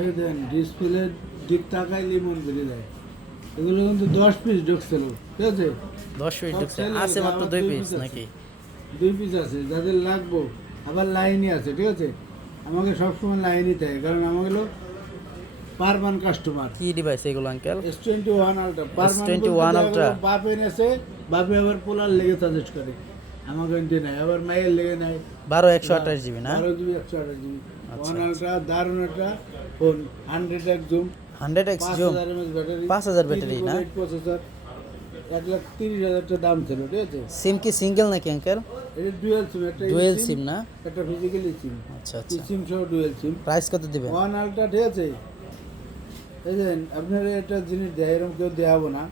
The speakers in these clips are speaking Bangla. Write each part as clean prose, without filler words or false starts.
এই দেন ডিসপ্লে দিক তাকাইলে মন বেরিয়ে যায়। এগুলো কিন্তু 10 পিস ঢুকছিল, ঠিক আছে? 10 ফিট সব ঢুকছে, sell আছে হয়ে মাত্র গেছে, 2 আবার পিস আছে। নাকি? 2 পিস আছে যাদের লাগবো, আবার লাইনই আছে, ঠিক আছে? আমাকে সবসময় লাইনই থাকে, কারণ আমাকে হলো পারমান কাস্টমার। কি ডিভাইস এগুলো আঙ্কেল? S21 আলট্রা পারমান S21 Ultra। বাপ এনেছে, বাপে আবার পোলার লেগে সাজেস্ট করে, আমাকে এনতে নাই, আবার মায়ের লেগে নাই। 12 128 জিবি না? 12 জিবি 128 জিবি আচ্ছা, 1 আলট্রা, দারুণ একটা phone. 100x zoom, 100x zoom, 5000 mAh battery, 5000 battery না? প্রসেসর, 1,30,000 টাকা দাম ছিল, ঠিক আছে? সিম কি সিঙ্গেল নাকি আঙ্কেল? এটা ডুয়াল সিম, একটা ডুয়েল সিম না? একটা ফিজিক্যালি সিম, আচ্ছা আচ্ছা। সিম সহ ডুয়াল সিম। প্রাইস কত দিবেন? 1 আলট্রা, ঠিক আছে? এই যে আপনার একটা জিনিস দেয়, এরকম কেউ দেখাবো না।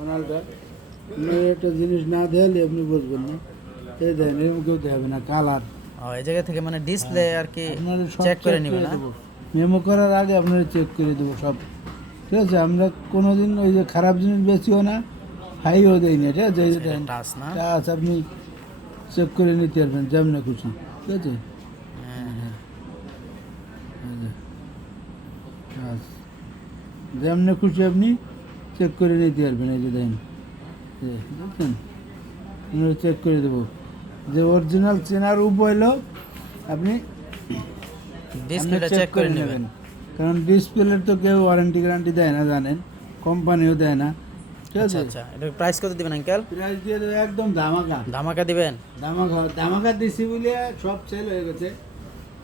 1 আলট্রা আপনার একটা জিনিস না দেখালে আপনি বুঝবেন না। এই দেন, এরকম কেউ দেখাবে না। কালার ও, এই জায়গা থেকে মানে ডিসপ্লে আর কি আপনারা সব চেক করে নেবে না? দেবো, মেমো করার আগে আপনারা চেক করে দেবো সব, ঠিক আছে? আমরা কোনোদিন ওই যে খারাপ জিনিস বেশিও না, হাইও দেই না, ঠিক আছে? এই যে দেন টাচ না? টাচ, আপনি চেক করে নিতে পারবেন যেমন খুশি, ঠিক আছে? হ্যাঁ। এই যে টাচ, যেমন খুশি আপনি চেক করে নিতে পারবেন। এই যে দেন, বুঝছেন? আমরা চেক করে দেবো। যে অরিজিনাল চেনার উপায় হলো আপনি ডিসপ্লেটা আপনি চেক করে নেবেন। কারণ ডিসপ্লের তো কেউ ওয়ারেন্টি গ্যারান্টি দেয় না, জানেন, কোম্পানিও দেয় না, ঠিক আচ্ছা আছে? আচ্ছা, এটা প্রাইস কত দিবেন আঙ্কেল? প্রাইস দিয়ে দেবে একদম ধামাকা। ধামাকা দিবেন? ধামাকা ধামাকা দিছি বলে সব সেল হয়ে গেছে,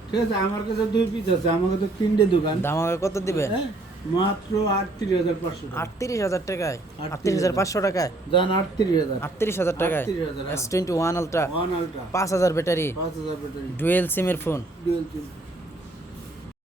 ঠিক আছে? আমার কাছে 2 পিস আছে, আমার কাছে 3টে দোকান। ধামাকা কত দিবেন? হ্যাঁ, মাত্র 38,500 টাকা। 38,000 টাকায়? 38,500 টাকায়? জান 38,000, 38,000 টাকায়? 38,000, হ্যাঁ। S21 ultra, 1 ultra, 5000 battery, 5000 battery, dual সিমের ফোন। Dual SIM.